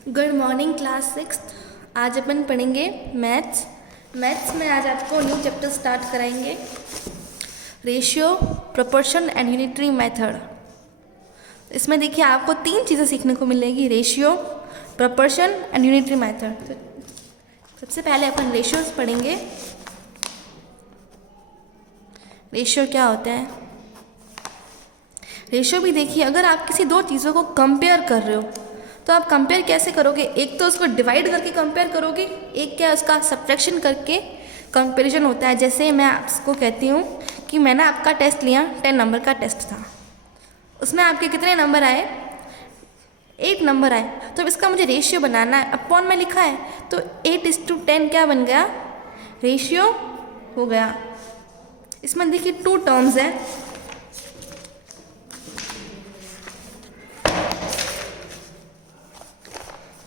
Good morning class 6। आज अपन पढ़ेंगे maths. Maths में आज आपको न्यू चैप्टर स्टार्ट कराएंगे, ratio, proportion and unitary method. इसमें देखिए आपको 3 चीज़ें सीखने को मिलेगी, ratio, proportion and unitary method. तो सबसे पहले अपन रेशियोज पढ़ेंगे। रेशियो क्या होता है? रेशियो भी देखिए, अगर आप किसी 2 चीज़ों को कंपेयर कर रहे हो तो आप कंपेयर कैसे करोगे? एक तो उसको डिवाइड करके कंपेयर करोगे, एक क्या उसका सब्ट्रैक्शन करके कंपैरिजन होता है। जैसे मैं आपको कहती हूँ कि मैंने आपका टेस्ट लिया, 10 नंबर का टेस्ट था, उसमें आपके कितने नंबर आए? 8 नंबर आए। तो इसका मुझे रेशियो बनाना है, अपॉन में लिखा है तो 8:10 क्या बन गया? रेशियो हो गया। इसमें देखिए 2 टर्म्स हैं।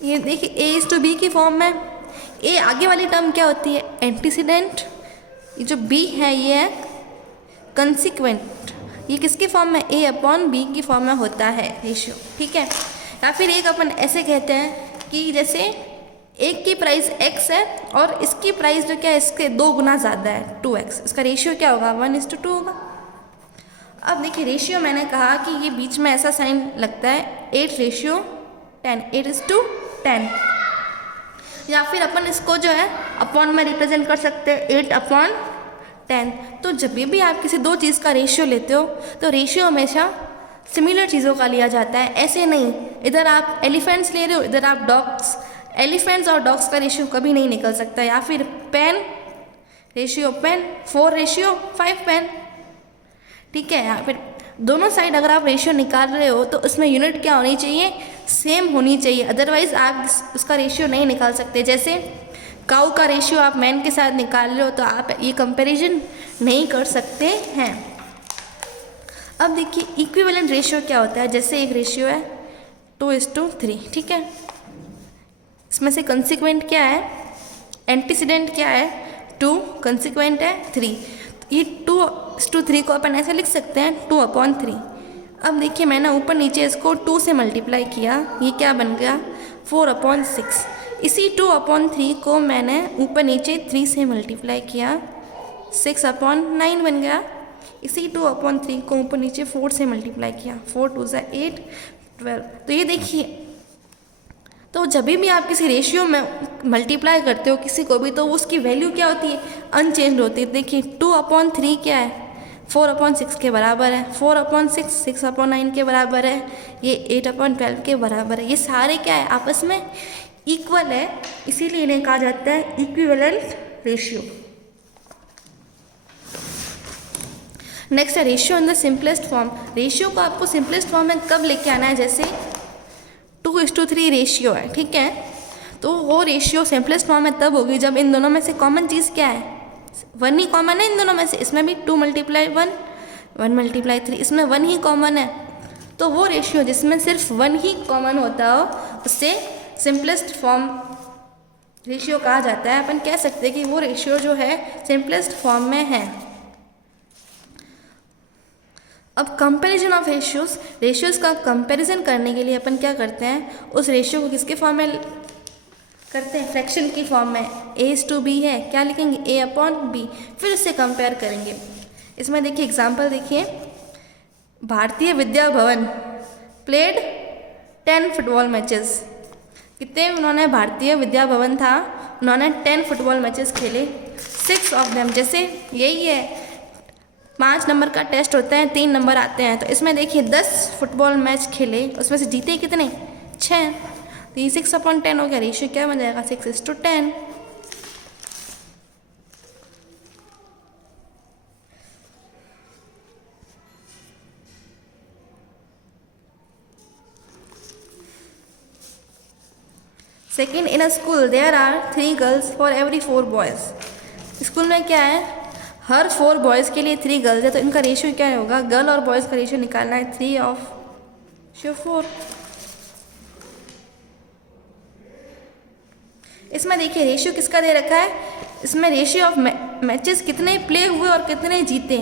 ये देखिए A:B की फॉर्म में। ए आगे वाली टर्म क्या होती है? एंटीसीडेंट। ये जो B है ये है कंसिक्वेंट। ये किसकी फॉर्म में? A/B की फॉर्म में होता है रेशियो, ठीक है। या फिर एक अपन ऐसे कहते हैं कि जैसे एक की प्राइस x है और इसकी प्राइस जो क्या है, इसके 2 गुना ज़्यादा है, 2x। इसका रेशियो क्या होगा? 1:2 होगा। अब देखिए रेशियो मैंने कहा कि ये बीच में ऐसा साइन लगता है 8:10, 8:10। या फिर अपन इसको जो है अपॉन में रिप्रेजेंट कर सकते हैं, 8/10। तो जब भी आप किसी 2 चीज़ का रेशियो लेते हो तो रेशियो हमेशा सिमिलर चीज़ों का लिया जाता है, ऐसे नहीं इधर आप एलिफेंट्स ले रहे हो, इधर आप डॉग्स। एलिफेंट्स और डॉग्स का रेशियो कभी नहीं निकल सकता। या फिर पेन रेशियो पेन, 4:5 पेन, ठीक है। या फिर दोनों साइड अगर आप रेशियो निकाल रहे हो तो उसमें यूनिट क्या होनी चाहिए? सेम होनी चाहिए, अदरवाइज आप उसका रेशियो नहीं निकाल सकते। जैसे काऊ का रेशियो आप मैन के साथ निकाल रहे हो तो आप ये कंपैरिजन नहीं कर सकते हैं। अब देखिए इक्विवेलेंट रेशियो क्या होता है। जैसे एक रेशियो है 2:3, ठीक है। इसमें से कंसिक्वेंट क्या है? एंटीसीडेंट क्या है? 2, कंसिक्वेंट है 3। ये 2:3 को अपन ऐसे लिख सकते हैं 2/3। अब देखिए मैंने ऊपर नीचे इसको 2 से मल्टीप्लाई किया, ये क्या बन गया? 4/6। इसी 2/3 को मैंने ऊपर नीचे 3 से मल्टीप्लाई किया, 6/9 बन गया। इसी 2/3 को ऊपर नीचे 4 से मल्टीप्लाई किया, 4 2 = 8, 12। तो ये देखिए, तो जब भी आप किसी रेशियो में मल्टीप्लाई करते हो किसी को भी तो उसकी वैल्यू क्या होती है? अनचेंज होती है। देखिए 2/3 क्या है? 4/6 के बराबर है, 4/6 6/9 के बराबर है, ये 8/12 के बराबर है। ये सारे क्या है? आपस में इक्वल है, इसीलिए इन्हें कहा जाता है इक्विवेलेंट रेशियो। नेक्स्ट है ratio in the simplest form. Ratio को आपको सिंपलेस्ट फॉर्म में कब लेके आना है? जैसे 2:3 रेशियो है, ठीक है। तो वो रेशियो सिंपलेस्ट फॉर्म में तब होगी जब इन दोनों में से कॉमन चीज़ क्या है? 1 ही कॉमन है इन दोनों में से। इसमें भी 2 × 1, 1 × 3, इसमें 1 ही कॉमन है। तो वो रेशियो जिसमें सिर्फ 1 ही कॉमन होता हो उससे सिंपलेस्ट फॉर्म रेशियो कहा जाता है। अपन कह सकते हैं कि वो रेशियो जो है सिंपलेस्ट फॉर्म में है। अब कंपैरिजन ऑफ रेशियोज, रेशियोज का कंपैरिजन करने के लिए अपन क्या करते हैं? उस रेशियो को किसके फॉर्म में करते हैं? फ्रैक्शन की फॉर्म में। A:B है, क्या लिखेंगे? A/B। फिर उससे कंपेयर करेंगे। इसमें देखिए एग्जांपल देखिए, Bharatiya Vidya Bhavan played 10 football matches. कितने उन्होंने, भारतीय विद्या भवन था, उन्होंने 10 फुटबॉल मैचेस खेले। 6 ऑफ देम, जैसे यही है 5 नंबर का टेस्ट होता है, 3 नंबर आते हैं। तो इसमें देखिए 10 फुटबॉल मैच खेले, उसमें से जीते कितने? 6। तो ये 6/10 हो गया। रेशियो क्या बन जाएगा? 6:10। Second, in a school there are 3 girls for every 4 boys. School में क्या है? हर 4 बॉयज़ के लिए 3 गर्ल्स है, तो इनका रेशियो क्या होगा? गर्ल और बॉयज़ का रेशियो निकालना है, 3/4। इसमें देखिए रेशियो किसका दे रखा है? इसमें रेशियो ऑफ मैचेस कितने प्ले हुए और कितने जीते,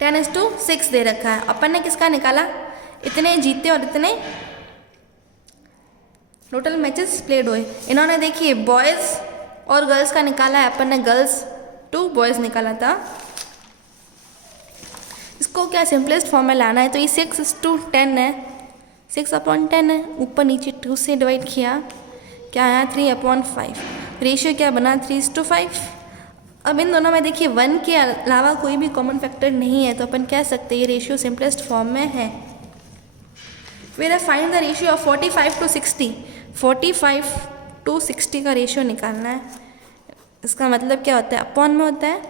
10:6 दे रखा है। अपन ने किसका निकाला? इतने जीते और इतने टोटल मैचेस प्लेड हुए, इन्होंने देखिए बॉयज़ और गर्ल्स का निकाला है, अपन ने गर्ल्स टू बॉयज़ निकाला था। इसको क्या सिंपलेस्ट फॉर्म में लाना है, तो ये 6:10 है, 6/10 है, ऊपर नीचे 2 से डिवाइड किया, क्या आया 3/5, रेशियो क्या बना 3:5। अब इन दोनों में देखिए 1 के अलावा कोई भी कॉमन फैक्टर नहीं है, तो अपन कह सकते हैं ये रेशियो सिंपलेस्ट फॉर्म में है। फिर find the ratio of 45 to 60, 45 to 60 का रेशियो निकालना है। इसका मतलब क्या होता है, अपॉन में होता है,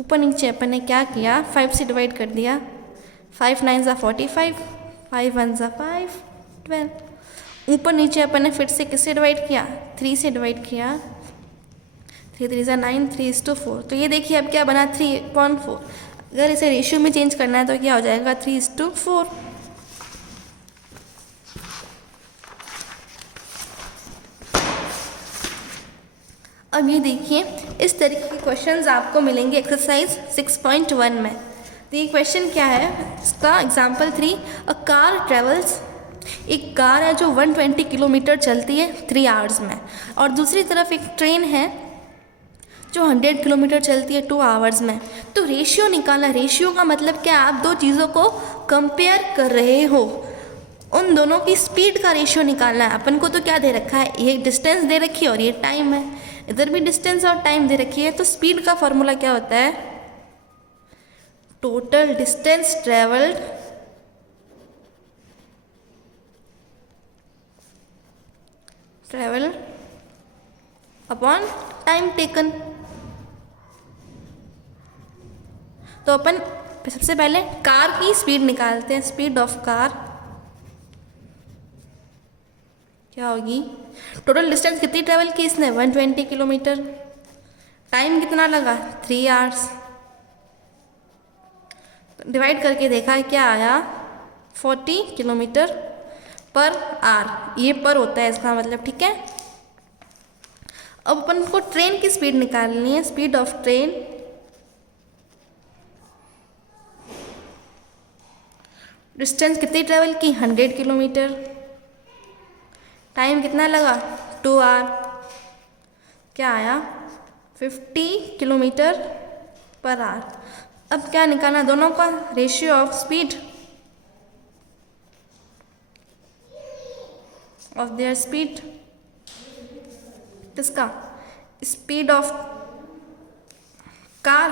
ऊपर नीचे अपन ने क्या किया 5 से डिवाइड कर दिया, 5 9 45, 5 1 5 12, ऊपर नीचे अपन ने फिर से किससे डिवाइड किया 3 से डिवाइड किया, 3 3 9, 3:4। तो ये देखिए अब क्या बना 3/4। अगर इसे रेशियो में चेंज करना है तो क्या हो जाएगा 3:4। अब ये देखिए इस तरीके के क्वेश्चंस आपको मिलेंगे एक्सरसाइज 6.1 में। तो ये क्वेश्चन क्या है, इसका एग्जाम्पल 3, अ कार ट्रेवल्स, एक कार है जो 120 किलोमीटर चलती है 3 आवर्स में, और दूसरी तरफ एक ट्रेन है जो 100 किलोमीटर चलती है 2 आवर्स में। तो रेशियो निकालना, रेशियो का मतलब क्या, आप दो चीज़ों को कंपेयर कर रहे हो, उन दोनों की स्पीड का रेशियो निकालना है। अपन को तो क्या दे रखा है, ये डिस्टेंस दे रखी है और ये टाइम है, इधर भी डिस्टेंस और टाइम दे रखी है। तो स्पीड का फॉर्मूला क्या होता है, total distance travelled upon time taken. तो अपन सबसे पहले कार की स्पीड निकालते हैं, स्पीड ऑफ कार क्या होगी, टोटल डिस्टेंस कितनी ट्रेवल की इसने 120 किलोमीटर, टाइम कितना लगा 3 आवर्स, डिवाइड करके देखा क्या आया 40 किलोमीटर पर आवर, ये पर होता है इसका मतलब, ठीक है। अब अपन को ट्रेन की स्पीड निकालनी है, स्पीड ऑफ ट्रेन, डिस्टेंस कितनी ट्रेवल की 100 किलोमीटर, टाइम कितना लगा 2 आवर, क्या आया 50 किलोमीटर पर आवर। अब क्या निकालना, दोनों का ratio of speed of their speed, किसका, speed of car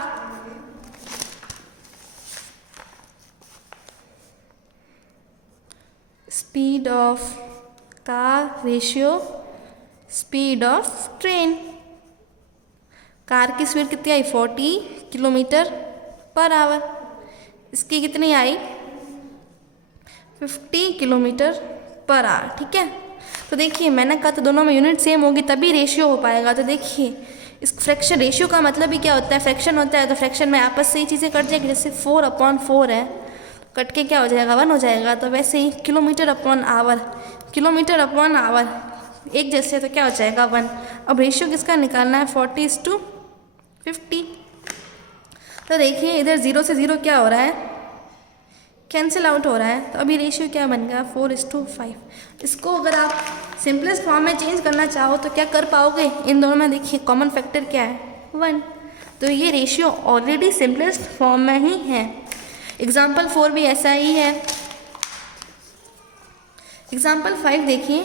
speed of car ratio speed of train. Car की स्पीड कितनी आई 40 किलोमीटर पर आवर, इसकी कितनी आई 50 किलोमीटर पर आवर, ठीक है। तो देखिए मैंने कहा तो दोनों में यूनिट सेम होगी तभी रेशियो हो पाएगा। तो देखिए इस फ्रैक्शन, रेशियो का मतलब ही क्या होता है, फ्रैक्शन होता है, तो फ्रैक्शन में आपस से ही चीज़ें कट जाएगी, जैसे 4/4 है, कट के क्या हो जाएगा 1 हो जाएगा। तो वैसे ही kilometre upon hour, kilometre upon hour एक जैसे, तो क्या हो जाएगा 1। अब रेशियो किसका निकालना है 40:50। तो देखिए इधर 0 से 0 क्या हो रहा है, कैंसिल आउट हो रहा है, तो अभी रेशियो क्या बन गया 4:5। इसको अगर आप सिंपलेस्ट फॉर्म में चेंज करना चाहो तो क्या कर पाओगे, इन दोनों में देखिए कॉमन फैक्टर क्या है 1, तो ये रेशियो ऑलरेडी सिंपलेस्ट फॉर्म में ही है। एग्जाम्पल 4 भी ऐसा ही है। एग्जाम्पल 5 देखिए,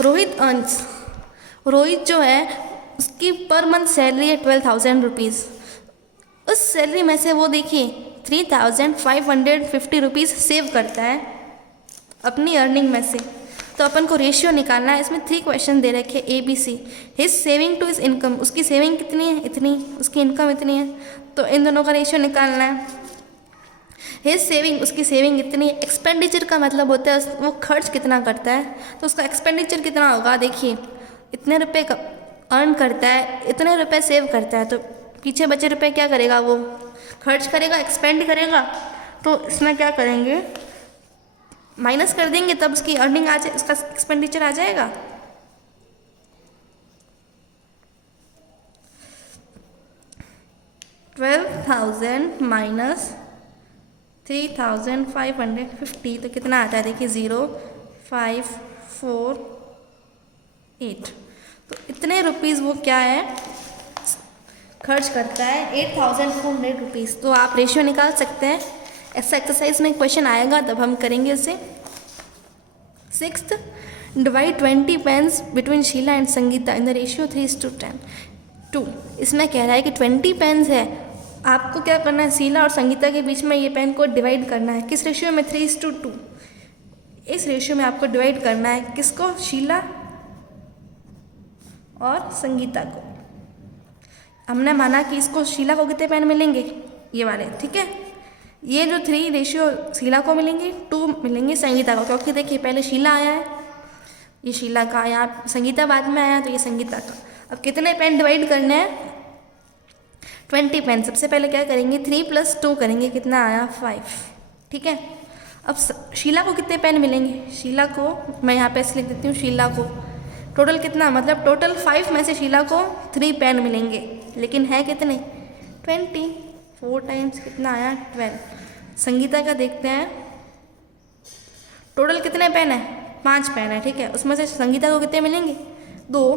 रोहित अर्न्स, रोहित जो है उसकी पर मंथ सैलरी है 12,000 रुपीज़, उस सैलरी में से वो देखिए 3,550 रुपीज़ सेव करता है अपनी अर्निंग में से। तो अपन को रेशियो निकालना है, इसमें 3 क्वेश्चन दे रखे ABC, his saving to his income, उसकी सेविंग कितनी है इतनी, उसकी इनकम इतनी है, तो इन दोनों का रेशियो निकालना है। हिज सेविंग, उसकी सेविंग इतनी है, एक्सपेंडिचर का मतलब होता है वो खर्च कितना करता है, तो उसका एक्सपेंडिचर कितना होगा, देखिए इतने रुपए अर्न करता है, इतने रुपए सेव करता है, तो पीछे बचे रुपए क्या करेगा, वो खर्च करेगा, एक्सपेंड करेगा। तो इसमें क्या करेंगे, माइनस कर देंगे, तब उसकी अर्निंग आ जाए, उसका एक्सपेंडिचर आ जाएगा। $12,000 माइनस 3,550, तो कितना आता है देखिए 0, 5, 4, 8। तो इतने रुपीज़ वो क्या है खर्च करता है, 8400 रुपीज़। तो आप रेशियो निकाल सकते हैं। ऐसा एक्सरसाइज में क्वेश्चन आएगा तब हम करेंगे उसे। 6th, divide 20 pens between Sheela and Sangeeta in the ratio 3:10. इसमें कह रहा है कि 20 पेन्स है, आपको क्या करना है, शीला और संगीता के बीच में ये पेन को डिवाइड करना है। किस रेशियो में? 3:2। इस रेशियो में आपको डिवाइड करना है किसको? शीला और संगीता को। हमने माना कि इसको शीला को कितने पेन मिलेंगे, ये वाले, ठीक है। ये जो 3 रेशियो शीला को मिलेंगे, 2 मिलेंगे संगीता को, क्योंकि देखिए पहले शीला आया है, ये शीला का आया, संगीता बाद में आया तो ये संगीता का। अब कितने पेन डिवाइड करने हैं? 20 पेन। सबसे पहले क्या करेंगे, 3 + 2 करेंगे, कितना आया? 5, ठीक है। अब शीला को कितने पेन मिलेंगे? शीला को मैं यहाँ पे ऐसे लिख देती हूँ, शीला को टोटल कितना, मतलब टोटल 5 में से शीला को 3 पेन मिलेंगे, लेकिन है कितने? 20। 4 टाइम्स कितना आया? 12। संगीता का देखते हैं, टोटल कितने पेन है? 5 पेन है, ठीक है। उसमें से संगीता को कितने मिलेंगे? 2।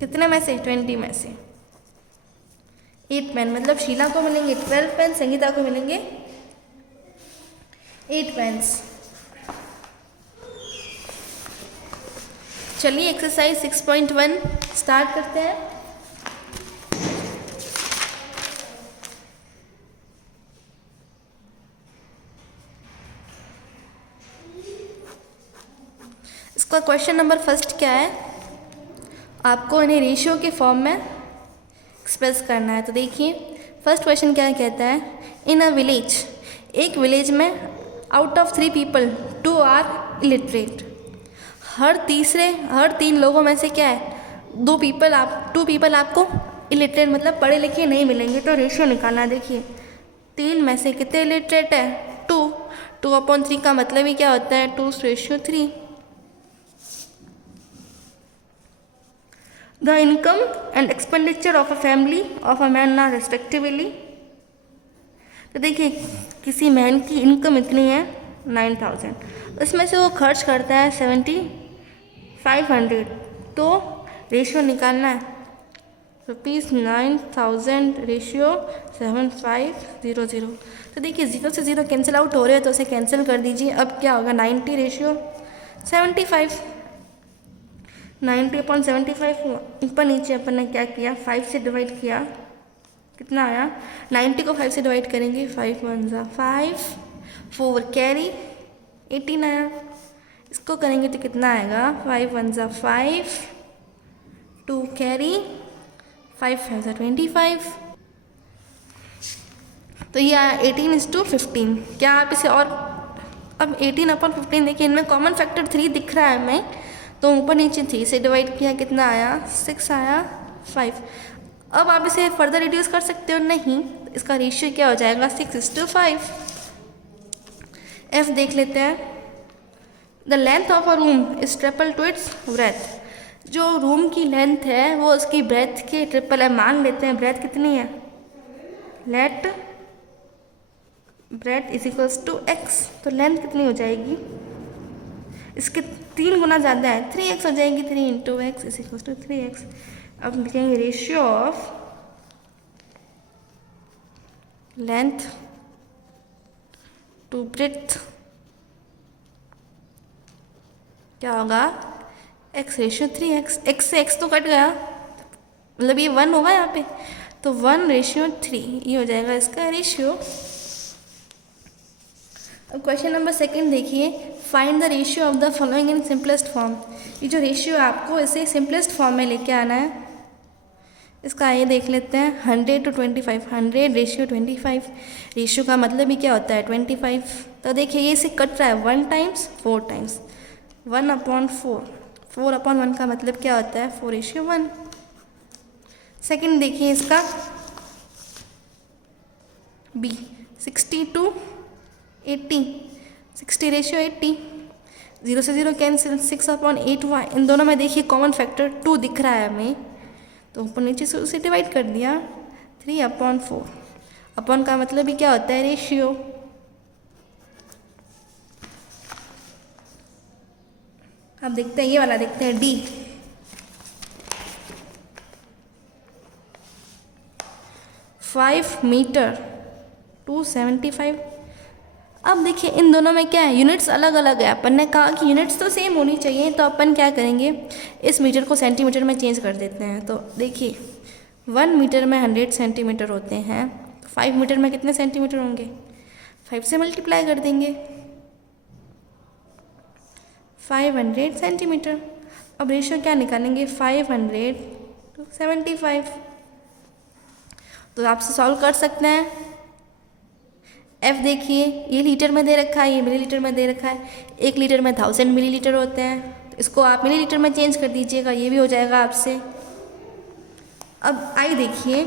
कितने में से? 20 में से 8 पेन, मतलब शीला को मिलेंगे 12 पेन, संगीता को मिलेंगे 8 पेन्स। चलिए एक्सरसाइज 6.1 स्टार्ट करते हैं। इसका क्वेश्चन नंबर फर्स्ट क्या है, आपको इन्हें रेशियो के फॉर्म में एक्सप्रेस करना है। तो देखिए फर्स्ट क्वेश्चन क्या कहता है, इन अ विलेज, एक विलेज में out of 3 people 2 are illiterate. हर 3 लोगों में से क्या है, 2 पीपल आपको इलिटरेट मतलब पढ़े लिखे नहीं मिलेंगे। तो रेशियो निकालना है। देखिए 3 में से कितने इलिटरेट है? 2। 2/3 का मतलब ही क्या होता है? 2:3। The income and expenditure of a family of a man are respectively। तो देखिए किसी मैन की इनकम इतनी है 9000, उसमें से वो खर्च करता है 7500। तो रेशियो निकालना है, ₹9000 रेशियो 7500। तो देखिए 0 से 0 कैंसिल आउट हो रहे हैं, तो उसे कैंसिल कर दीजिए। अब क्या होगा, 90 रेशियो 75, 90/75 ऊपर नीचे अपन ने क्या किया, 5 से डिवाइड किया, कितना आया? 90 को 5 से डिवाइड करेंगे, 5 1 ज़ा 5, 4 कैरी 18 आया। इसको करेंगे तो कितना आएगा? 5 1 ज़ा 5, 2 कैरी, 5 5 ज़ा 25। तो ये आया 18:15। क्या आप इसे और, अब 18/15 देखिए इनमें कॉमन फैक्टर 3 दिख रहा है हमें, तो ऊपर नीचे 3 से डिवाइड किया, कितना आया? 6 आया, 5। अब आप इसे फर्दर रिड्यूस कर सकते हो, नहीं, इसका रेशियो क्या हो जाएगा? 6:5। F देख लेते हैं, the length of a room is triple two it's breath. जो रूम की लेंथ है वो उसकी ब्रेथ के ट्रिपल है। मान लेते हैं ब्रेथ कितनी है, let breadth is equals to x। तो लेंथ कितनी हो जाएगी, इसके 3 गुना ज़्यादा है, 3x हो जाएगी। 3 × x is equals to 3x। अब लिखेंगे ratio of length to breadth, क्या होगा? x ratio 3x। x से x तो कट गया, मतलब ये 1 होगा यहाँ पे, तो 1:3 ये हो जाएगा इसका रेशियो। अब क्वेश्चन नंबर 2 देखिए, find the ratio of the following in simplest form. ये जो रेशियो आपको इसे सिंपलेस्ट फॉर्म में लेके आना है। इसका ये देख लेते हैं, 100 to 25, 100 रेशियो 25। रेशियो का मतलब ही क्या होता है? 25। तो देखिए ये इसे कट रहा है 1 टाइम्स 4 टाइम्स, 1/4। 4/1 का मतलब क्या होता है? 4:1। सेकंड देखिए इसका B, 60 to 80, 60 रेशियो 80। 0 से 0 कैंसिल, 6/8 हुआ। इन दोनों में देखिए कॉमन फैक्टर 2 दिख रहा है हमें, तो ऊपर नीचे से उसे डिवाइड कर दिया, 3/4। अपॉन का मतलब ही क्या होता है? रेशियो। अब देखते हैं ये वाला, देखते हैं डी। 5 मीटर 275। अब देखिए इन दोनों में क्या है, यूनिट्स अलग अलग है। अपन ने कहा कि यूनिट्स तो सेम होनी चाहिए, तो अपन क्या करेंगे, इस मीटर को सेंटीमीटर में चेंज कर देते हैं। तो देखिए 1 मीटर में 100 सेंटीमीटर होते हैं, 5 मीटर में कितने सेंटीमीटर होंगे, 5 से मल्टीप्लाई कर देंगे, 500 सेंटीमीटर। अब रेशियो क्या निकालेंगे, 500 to 75। तो आपसे सॉल्व कर सकते हैं। एफ देखिए ये लीटर में दे रखा है, ये मिलीलीटर में दे रखा है। 1 लीटर में 1000 मिलीलीटर होते हैं, तो इसको आप मिलीलीटर में चेंज कर दीजिएगा, ये भी हो जाएगा आपसे। अब आई देखिए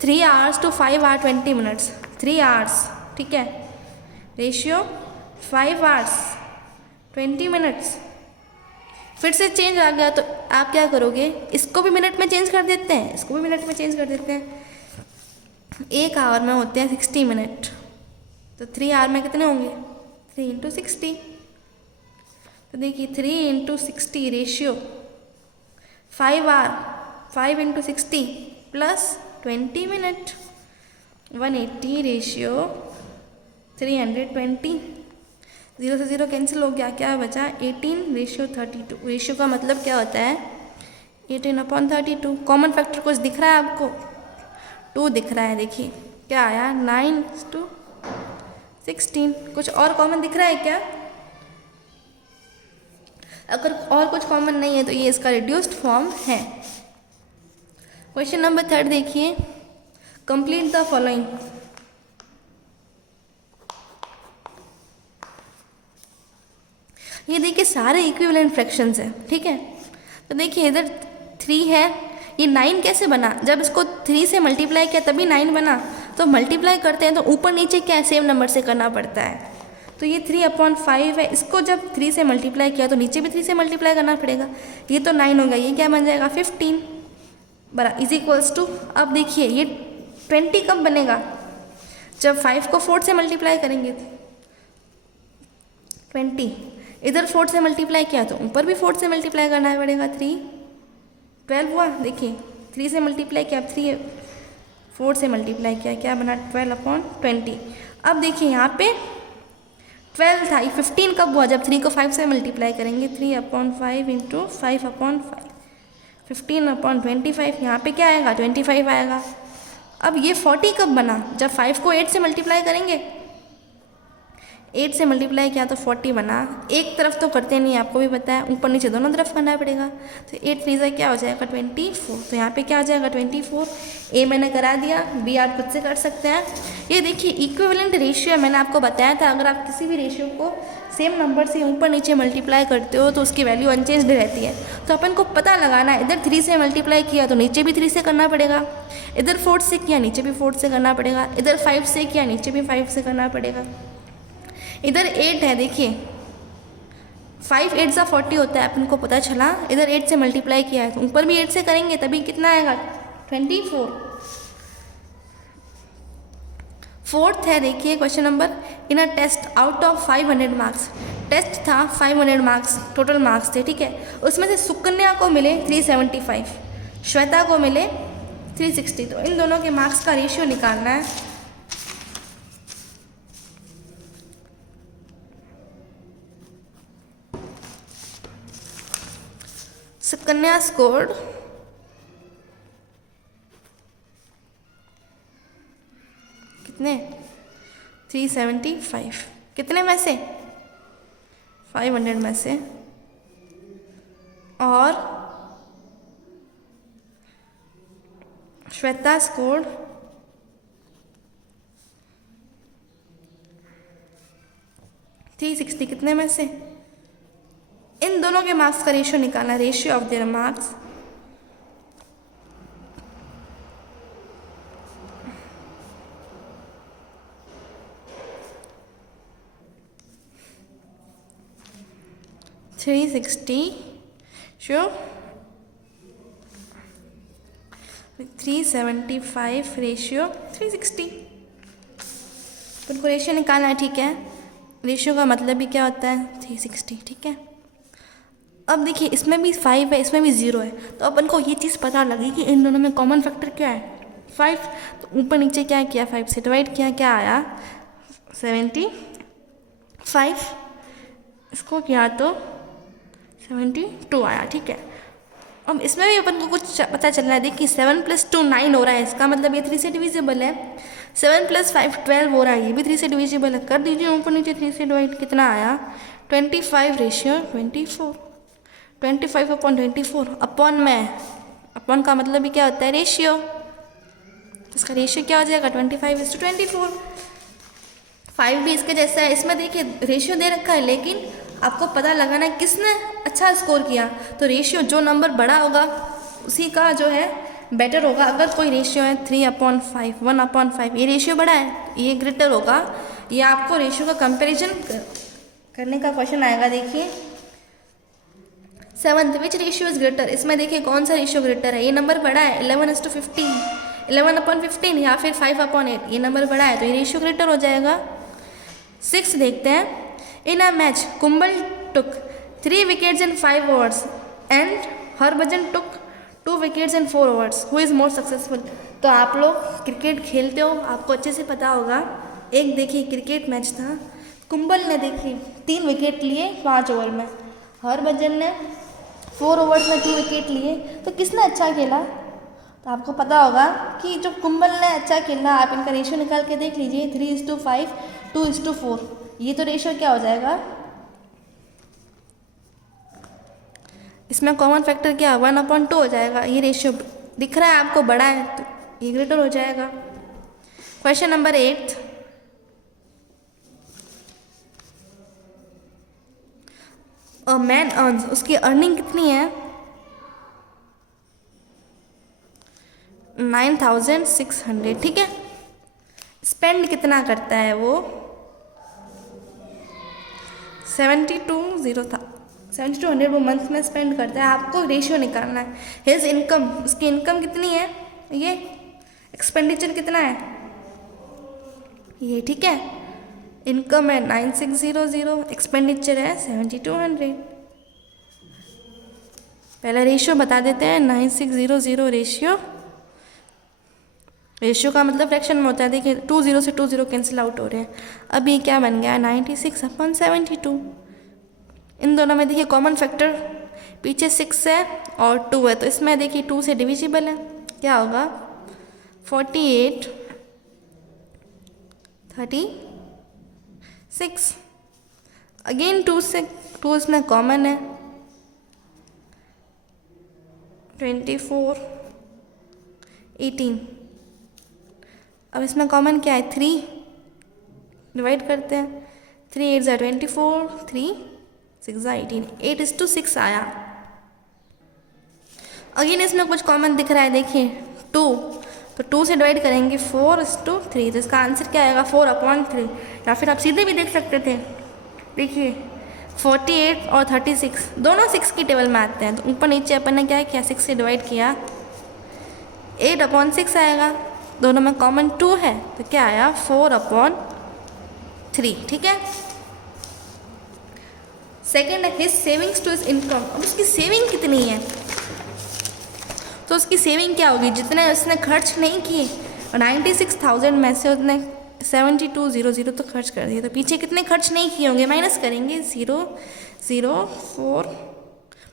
3 hours to 5 hour 20 minutes, 3 hours, ठीक है। Ratio 5 hours 20 minutes। फिर से चेंज आ गया, तो आप क्या करोगे, इसको भी मिनट में चेंज कर देते हैं, इसको भी मिनट में चेंज कर देते हैं। 1 आवर में होते हैं 60 मिनट, तो 3 आवर में कितने होंगे, 3 into 60। तो देखिए 3 into 60 ratio 5 hour, 5 into 60 plus 20 minute, 180 ratio 320। 0 से 0 कैंसिल हो गया, क्या बचा 18 रेशियो 32। रेशियो का मतलब क्या होता है, 18/32। कॉमन फैक्टर कुछ दिख रहा है आपको, 2 दिख रहा है। देखिए क्या आया, 9:16। कुछ और कॉमन दिख रहा है क्या, अगर और कुछ कॉमन नहीं है तो ये इसका रिड्यूस्ड फॉर्म है। क्वेश्चन नंबर 3 देखिए, कंप्लीट द फॉलोइंग। ये देखिए सारे इक्विवेलेंट फ्रैक्शंस हैं, ठीक है। तो देखिए इधर 3 है, ये 9 कैसे बना, जब इसको 3 से मल्टीप्लाई किया तभी 9 बना। तो मल्टीप्लाई करते हैं तो ऊपर नीचे क्या है, सेम नंबर से करना पड़ता है। तो ये 3/5 है, इसको जब 3 से मल्टीप्लाई किया तो नीचे भी 3 से मल्टीप्लाई करना पड़ेगा। ये तो 9 होगा, ये क्या बन जाएगा 15 बरा इज इक्वल्स टू। अब देखिए ये 20 कब बनेगा, जब 5 को 4 से मल्टीप्लाई करेंगे 20। इधर 4 से मल्टीप्लाई किया तो ऊपर भी 4 से मल्टीप्लाई करना पड़ेगा, 3 12 हुआ। देखिए 3 से मल्टीप्लाई किया, 3 4 से मल्टीप्लाई किया, क्या बना 12/20। अब देखिए यहाँ पे 12 था, ये 15 कब हुआ, जब 3 को 5 से मल्टीप्लाई करेंगे, 3/5 इंटू 5/5, 15/25। यहाँ पे क्या आएगा 25 आएगा। अब ये 40 कब बना, जब 5 को 8 से मल्टीप्लाई करेंगे, 8 से मल्टीप्लाई किया तो 40 बना। एक तरफ तो करते नहीं, आपको भी पता है, ऊपर नीचे दोनों तरफ करना पड़ेगा। तो 8 3 से क्या हो जाएगा 24। तो यहाँ पे क्या आ जाएगा 24। ए मैंने करा दिया, बी आप खुद से कर सकते हैं। ये देखिए इक्विवेलेंट रेशियो मैंने आपको बताया था, अगर आप किसी भी रेशियो को सेम नंबर से ऊपर नीचे मल्टीप्लाई करते हो तो उसकी वैल्यू अनचेंज्ड रहती है। तो अपन को पता लगाना है, इधर 3 से मल्टीप्लाई किया तो नीचे भी 3 से करना पड़ेगा, इधर 4 से किया नीचे भी 4 से करना पड़ेगा, इधर 5 से किया नीचे भी 5 से करना पड़ेगा। इधर 8 है, देखिए 5 8 सा 40 होता है, अपन को पता चला। इधर 8 से मल्टीप्लाई किया है तो ऊपर भी 8 से करेंगे तभी कितना आएगा 24। 4th है, देखिए question number, in a test out of 500 marks. Test था 500 मार्क्स टोटल मार्क्स थे, ठीक है। उसमें से सुकन्या को मिले 375, श्वेता को मिले 360। तो इन दोनों के मार्क्स का रेशियो निकालना है। सुकन्या स्कोर्ड कितने 375, कितने में से 500 में से, और श्वेता स्कोर्ड 360 कितने में से। इन दोनों के मार्क्स का रेशियो निकालना, ratio of their marks. Show 375 ratio 360। तो उनको रेशियो निकालना है, ठीक है। रेशियो का मतलब भी क्या होता है 360, ठीक है। अब देखिए इसमें भी 5 है, इसमें भी 0 है, तो अपन को ये चीज़ पता लगी कि इन दोनों में कॉमन फैक्टर क्या है, 5। तो ऊपर नीचे क्या किया, 5 से डिवाइड किया, क्या आया 75, इसको किया तो 72 आया। ठीक है, अब इसमें भी अपन को कुछ पता चल रहा है। देखिए 7 + 2 9 हो रहा है, इसका मतलब ये 3 से डिविजिबल है। 7 + 5 12 हो रहा है, ये भी 3 से डिविजिबल है। कर दीजिए ऊपर नीचे 3 से डिवाइड, कितना आया 25/24, 25/24 अपॉन में, अपॉन का मतलब भी क्या होता है, रेशियो। इसका रेशियो क्या हो जाएगा 25/24। 5 भी इसके जैसा है, इसमें देखिए रेशियो दे रखा है, लेकिन आपको पता लगाना है किसने अच्छा स्कोर किया। तो रेशियो जो नंबर बड़ा होगा उसी का जो है बेटर होगा। अगर कोई रेशियो है 3/5, 1/5, ये रेशियो बड़ा है, ये ग्रेटर होगा। ये आपको रेशियो का कंपैरिजन करने का क्वेश्चन आएगा। देखिए 7th which ratio is greater, इसमें देखिए कौन सा रेशियो ग्रेटर है। ये नंबर बड़ा है 11:15, 11/15 या फिर 5/8, ये नंबर बड़ा है तो ये रेशियो ग्रेटर हो जाएगा। 6 देखते हैं। In a match Kumble took 3 wickets in 5 overs and Harbhajan took 2 wickets in 4 overs, who is more successful. तो आप लोग क्रिकेट खेलते हो, आपको अच्छे से पता होगा। एक देखिए क्रिकेट मैच था, कुंबल ने देखिए 3 विकेट लिए 5 ओवर में, हरभजन ने 4 overs में 2 विकेट लिए। तो किसने अच्छा खेला, तो आपको पता होगा कि जो कुंबल ने अच्छा खेला। आप इनका रेशियो निकाल के देख लीजिए, 3:5, 2:4, ये तो रेशियो क्या हो जाएगा, इसमें कॉमन फैक्टर क्या 1/2 हो जाएगा। ये रेशियो दिख रहा है आपको बड़ा है तो ये ग्रेटर हो जाएगा। Question number 8, a man earns, उसकी अर्निंग कितनी है 9,600। ठीक है, स्पेंड कितना करता है वो 7200 वो मंथ में स्पेंड करता है। आपको रेशियो निकालना है। हिज इनकम, उसकी इनकम कितनी है, ये एक्सपेंडिचर कितना है ये। ठीक है, इनकम है 9600, एक्सपेंडिचर है 7200। पहला रेशियो बता देते हैं, 9600 रेशियो का मतलब फ्रैक्शन में होता है। देखिए 20 से 20 कैंसिल आउट हो रहे हैं। अब ये क्या बन गया 96/72। इन दोनों में देखिए कॉमन फैक्टर पीछे 6 है और 2 है, तो इसमें देखिए 2 से डिविजिबल है, क्या होगा 48/36। अगेन 2 से 2 इसमें कॉमन है, 24/18। अब इसमें कॉमन क्या है 3, डिवाइड करते हैं, 3 8 ज़ा 24, 3 6 ज़ा 18, 8:6 आया। अगेन इसमें कुछ कॉमन दिख रहा है, देखिए 2, तो 2 से डिवाइड करेंगे 4:3, तो इसका आंसर क्या आएगा 4/3। या फिर आप सीधे भी देख सकते थे, देखिए 48 और 36 दोनों 6 की टेबल में आते हैं, तो ऊपर नीचे अपन ने क्या किया 6 से डिवाइड किया, 8/6 आएगा। दोनों में कॉमन 2 है तो क्या आया 4/3। ठीक है, सेकेंड है his savings to his income. अब उसकी सेविंग कितनी है, तो उसकी सेविंग क्या होगी, जितने उसने खर्च नहीं किए 96,000 में से उसने 7200 तो खर्च कर दिए, तो पीछे कितने खर्च नहीं किए होंगे माइनस करेंगे 004,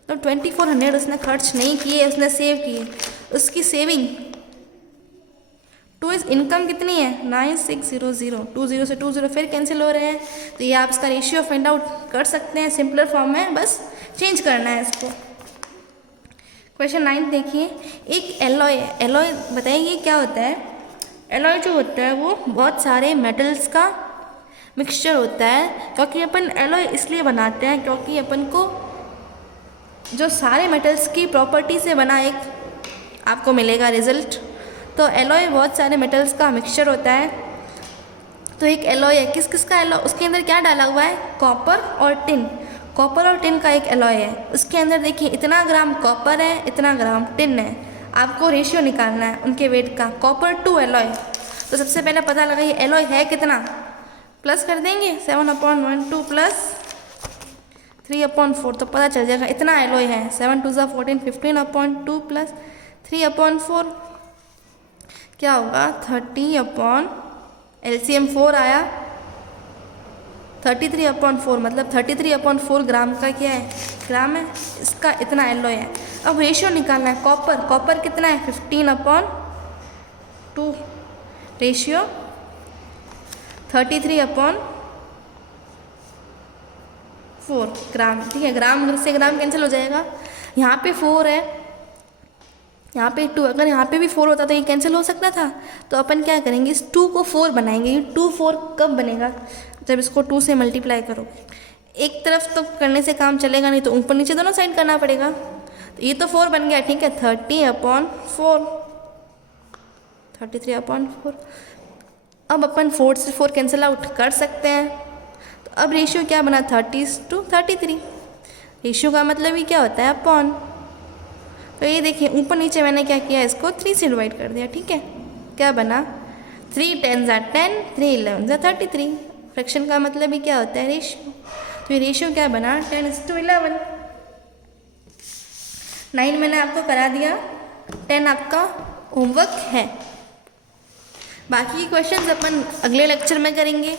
तो 2400 उसने खर्च नहीं किए, उसने सेव किए। उसकी सेविंग टू इज इनकम कितनी है 9600, 20 से 20 फिर कैंसिल हो रहे हैं, तो ये आप इसका रेशियो फाइंड आउट कर सकते हैं सिंपलर फॉर्म में, बस चेंज करना है इसको। क्वेश्चन 9 देखिए, एक एलॉय, एलॉय बताइए क्या होता है। एलॉय जो होता है वो बहुत सारे मेटल्स का मिक्सचर होता है, क्योंकि अपन एलॉय इसलिए बनाते हैं क्योंकि अपन को जो सारे मेटल्स की प्रॉपर्टी से बना एक आपको मिलेगा रिजल्ट। तो एलॉय बहुत सारे मेटल्स का मिक्सचर होता है। तो एक एलॉय है, किस किस का एलॉय, उसके अंदर क्या डाला हुआ है कॉपर और टिन, कॉपर और टिन का एक एलॉय है। उसके अंदर देखिए इतना ग्राम कॉपर है, इतना ग्राम टिन है, आपको रेशियो निकालना है उनके वेट का, कॉपर टू एलॉय। तो सबसे पहले पता लगाइए एलॉय है कितना, प्लस कर देंगे 7/12 प्लस 3/4 तो पता चल जाएगा इतना एलॉय है। 7 2 14 15/2 प्लस 3/4 क्या होगा 30 LCM 4 आया 33/4 मतलब 33/4 ग्राम का क्या है ग्राम है, इसका इतना एलॉय है। अब रेशियो निकालना है कॉपर कितना है 15/2 रेशियो 33/4 ग्राम, ठीक है। ग्राम से ग्राम कैंसिल हो जाएगा। यहाँ पे 4 है, यहाँ पे 2, अगर यहाँ पे भी 4 होता तो ये कैंसिल हो सकता था। तो अपन क्या करेंगे इस 2 को 4 बनाएंगे। ये 2 4 कब बनेगा जब इसको 2 से मल्टीप्लाई करोगे। एक तरफ तो करने से काम चलेगा नहीं, तो ऊपर नीचे दोनों साइड करना पड़ेगा। तो ये तो 4 बन गया, ठीक है 30/4 33/4। अब अपन 4 से 4 कैंसिल आउट कर सकते हैं। तो अब रेशियो क्या बना 30:33। रेशियो का मतलब ही क्या होता है अपॉन। तो ये देखिए ऊपर नीचे मैंने क्या किया इसको 3 से डिवाइड कर दिया, ठीक है। क्या बना 3 10 10 3 11 33। फ्रैक्शन का मतलब ही क्या होता है रेशियो। तो ये रेशियो क्या बना 10:11। 9 मैंने आपको करा दिया, 10 आपका होमवर्क है। बाकी क्वेश्चंस अपन अगले लेक्चर में करेंगे।